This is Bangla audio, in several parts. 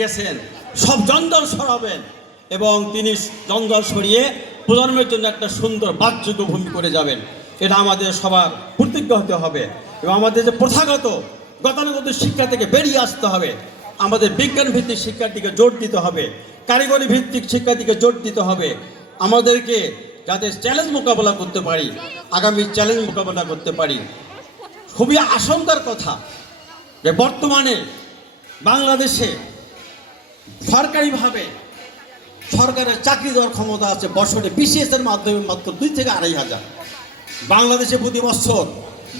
গেছেন সব জঞ্জাল সরাবেন এবং তিনি জঞ্জাল সরিয়ে প্রজন্মের জন্য একটা সুন্দর বাসযোগ্য ভূমি করে যাবেন। এটা আমাদের সবার প্রতিজ্ঞা হতে হবে এবং আমাদের যে প্রথাগত গতানুগত শিক্ষা থেকে বেরিয়ে আসতে হবে, আমাদের বিজ্ঞান ভিত্তিক শিক্ষার দিকে জোর দিতে হবে, কারিগরি ভিত্তিক শিক্ষার দিকে জোর দিতে হবে। আমাদেরকে যাতে চ্যালেঞ্জ মোকাবেলা করতে পারি, আগামী চ্যালেঞ্জ মোকাবেলা করতে পারি। খুবই আশঙ্কার কথা যে বর্তমানে বাংলাদেশে সরকারিভাবে সরকারের চাকরি দেওয়ার ক্ষমতা আছে বছরে BCS এর মাধ্যমে মাত্র 2 থেকে 2,500। বাংলাদেশে প্রতি বছর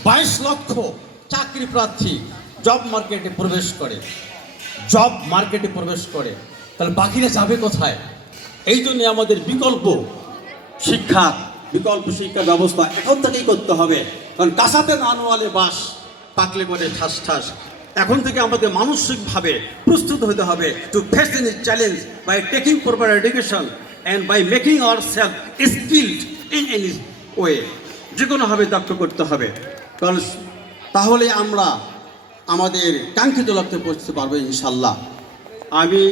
22 লক্ষ চাকরি প্রার্থী জব মার্কেটে প্রবেশ করে, তাহলে বাকিরা যাবে কোথায়? এই জন্য আমাদের বিকল্প শিক্ষা ব্যবস্থা এখন থেকেই করতে হবে। কারণ কাঁচাতে না নোয়ালে বাঁশ, পাকলে করে ঠাস ঠাস। এখন থেকে আমাদের মানসিকভাবে প্রস্তুত হতে হবে to face any challenge by taking proper education and by making our self skilled in any way. যে কোনোভাবে দক্ষ করতে হবে, কারণ তাহলে আমরা আমাদের কাঙ্ক্ষিত লক্ষ্যে পৌঁছতে পারবো ইনশাল্লাহ। আমি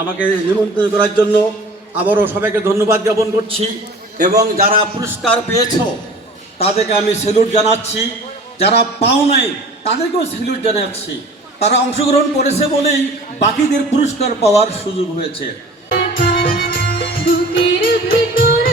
আমাকে নিমন্ত্রণ করার জন্য আবারও সবাইকে ধন্যবাদ জ্ঞাপন করছি এবং যারা পুরস্কার পেয়েছ তাদেরকে আমি স্যালুট জানাচ্ছি, যারা পাও নাই তাদেরকেও স্যালুট জানাচ্ছি। তারা অংশগ্রহণ করেছে বলেই বাকিদের পুরস্কার পাওয়ার সুযোগ হয়েছে। বুকের ভিতর